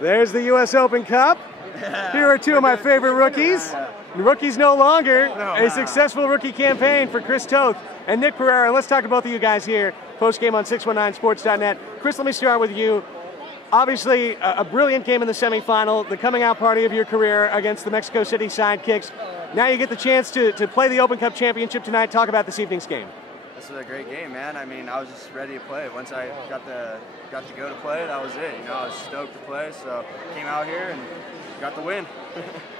There's the U.S. Open Cup. Here are two of my favorite rookies. Rookies no longer. A successful rookie campaign for Chris Toth and Nick Perera. Let's talk to both of you guys here. Postgame on 619sports.net. Chris, let me start with you. Obviously, a brilliant game in the semifinal, the coming out party of your career against the Mexico City Sidekicks. Now you get the chance to play the Open Cup Championship tonight. Talk about this evening's game. This was a great game, man. I mean, I was just ready to play. Once I got to go to play, that was it. You know, I was stoked to play, so came out here and got the win.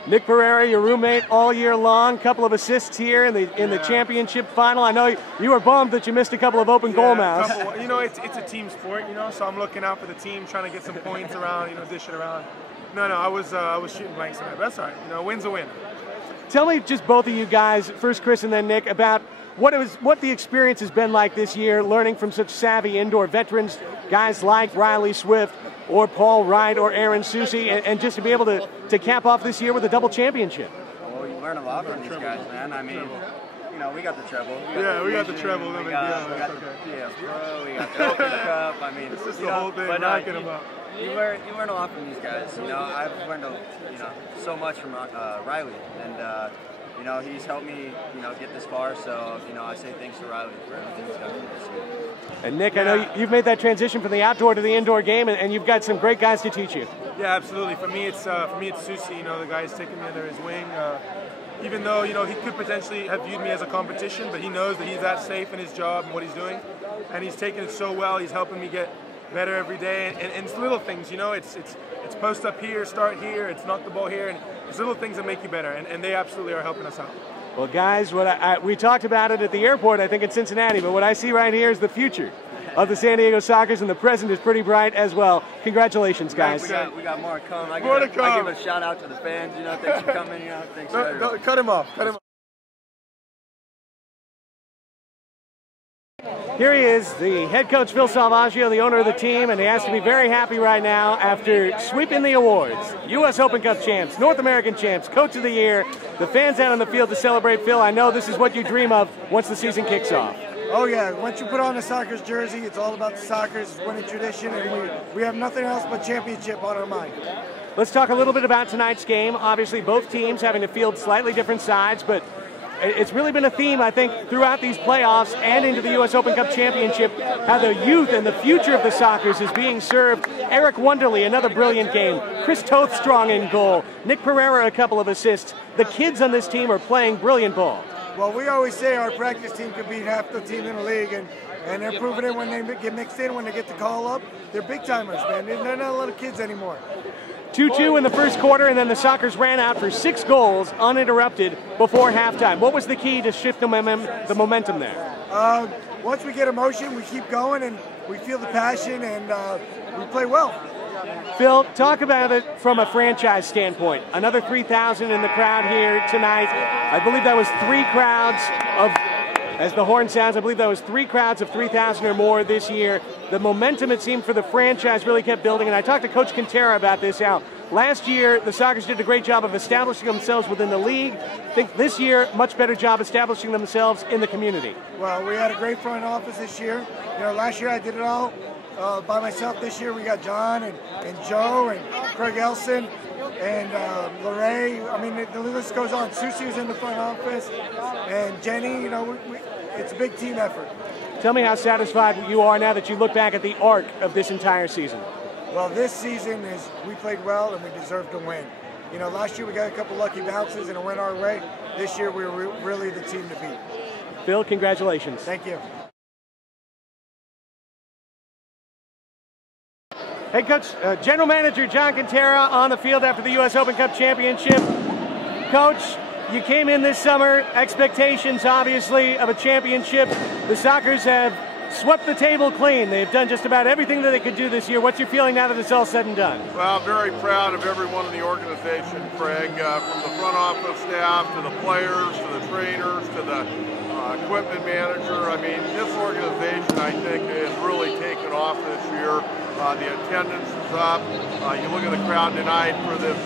Nick Perera, your roommate all year long, couple of assists here in the championship final. I know you were bummed that you missed a couple of open goal mouths. You know, it's a team sport, you know, so I'm looking out for the team, trying to get some points around, you know, dish it around. No, I was shooting blanks tonight, but that's all right. You know, a win's a win. Tell me, just both of you guys, first Chris and then Nick, about what the experience has been like this year, learning from such savvy indoor veterans, guys like Riley Swift or Paul Wright or Aaron Susi, and just to be able to cap off this year with a double championship. Well, you learn a lot from these guys, man. I mean, you know, we got the treble. We got the treble. We got the PS Pro, we got the Open Cup. I mean, it's just the whole thing, racking them up. You learn a lot from these guys. You know, I've learned so much from Riley, and you know, he's helped me, you know, get this far. So, you know, I say thanks to Riley for everything he's done for me this year. And Nick, I know you've made that transition from the outdoor to the indoor game, and you've got some great guys to teach you. Yeah, absolutely. For me, it's Susi. You know, the guy who's taking me under his wing. Even though, you know, he could potentially have viewed me as a competition, but he knows that he's that safe in his job and what he's doing, and he's taking it so well. He's helping me get better every day, and it's little things. You know, it's post up here, start here, it's knock the ball here, and it's little things that make you better, and they absolutely are helping us out. Well, guys, we talked about it at the airport, I think in Cincinnati, but what I see right here is the future of the San Diego Sockers, and the present is pretty bright as well. Congratulations, guys. We got more to come. I give a shout out to the fans. You know, thanks for coming. You know, thanks for everything. Cut him off. Cut him off. Here he is, the head coach Phil Salvagio, the owner of the team, and he has to be very happy right now after sweeping the awards. U.S. Open Cup champs, North American champs, Coach of the Year, the fans out on the field to celebrate. Phil, I know this is what you dream of once the season kicks off. Oh yeah, once you put on the Sockers jersey, it's all about the Sockers, winning tradition, and we have nothing else but championship on our mind. Let's talk a little bit about tonight's game. Obviously, both teams having to field slightly different sides, but it's really been a theme, I think, throughout these playoffs and into the U.S. Open Cup Championship, how the youth and the future of the Sockers is being served. Eric Wonderly, another brilliant game. Chris Toth strong in goal. Nick Perera, a couple of assists. The kids on this team are playing brilliant ball. Well, we always say our practice team could beat half the team in the league, and they're proving it when they get mixed in, when they get the call up. They're big-timers, man. They're not a lot of kids anymore. 2-2 in the first quarter, and then the Sockers ran out for 6 goals uninterrupted before halftime. What was the key to shift the momentum there? Once we get emotion, we keep going, and we feel the passion, and we play well. Phil, talk about it from a franchise standpoint. Another 3,000 in the crowd here tonight. I believe that was 3 crowds of, as the horn sounds, I believe that was 3 crowds of 3,000 or more this year. The momentum, it seemed, for the franchise really kept building, and I talked to Coach Kentera about this, how last year the Sockers did a great job of establishing themselves within the league. I think this year, much better job establishing themselves in the community. Well, we had a great front office this year. You know, last year I did it all by myself. This year we got John and Joe and Craig Elsten and Lorray. I mean, the list goes on. Susi was in the front office, and Jenny. You know, it's a big team effort. Tell me how satisfied you are now that you look back at the arc of this entire season. Well, this season we played well and we deserved to win. You know, last year we got a couple lucky bounces and it went our way. This year we were really the team to beat. Phil, congratulations. Thank you. Hey, Coach, General Manager John Kentera on the field after the U.S. Open Cup Championship. Coach, you came in this summer, expectations, obviously, of a championship. The Sockers have swept the table clean. They've done just about everything that they could do this year. What's your feeling now that it's all said and done? Well, I'm very proud of everyone in the organization, Craig, from the front office staff to the players to the trainers to the equipment manager. I mean, this organization, I think, has really taken off this year. The attendance is up. You look at the crowd tonight for this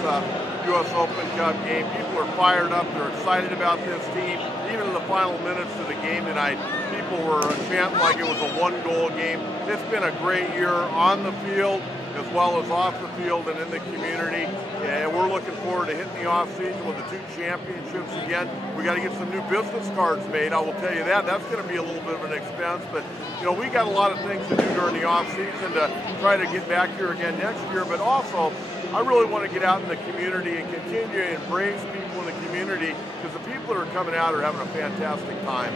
U.S. Open Cup game. People are fired up. They're excited about this team. Even in the final minutes of the game tonight, people were chanting like it was a 1-goal game. It's been a great year on the field. as well as off the field and in the community. And we're looking forward to hitting the off season with the 2 championships again. We got to get some new business cards made. I will tell you that. That's going to be a little bit of an expense, but you know, we got a lot of things to do during the off season to try to get back here again next year. But also, I really want to get out in the community and continue to embrace people in the community, because the people that are coming out are having a fantastic time.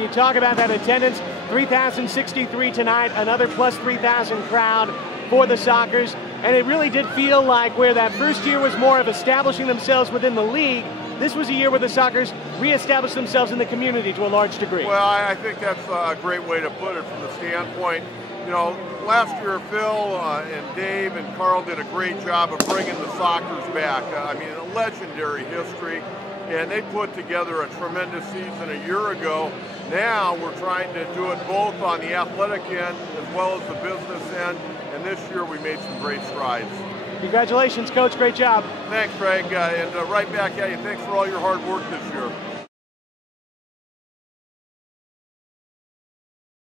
You talk about that attendance, 3,063 tonight, another plus 3,000 crowd for the Sockers, and it really did feel like where that first year was more of establishing themselves within the league, this was a year where the Sockers reestablished themselves in the community to a large degree. Well, I think that's a great way to put it from the standpoint. You know, last year Phil and Dave and Carl did a great job of bringing the Sockers back. I mean, a legendary history, and they put together a tremendous season a year ago. Now we're trying to do it both on the athletic end as well as the business end, and this year we made some great strides. Congratulations, Coach. Great job. Thanks, Craig, and right back at you. Thanks for all your hard work this year.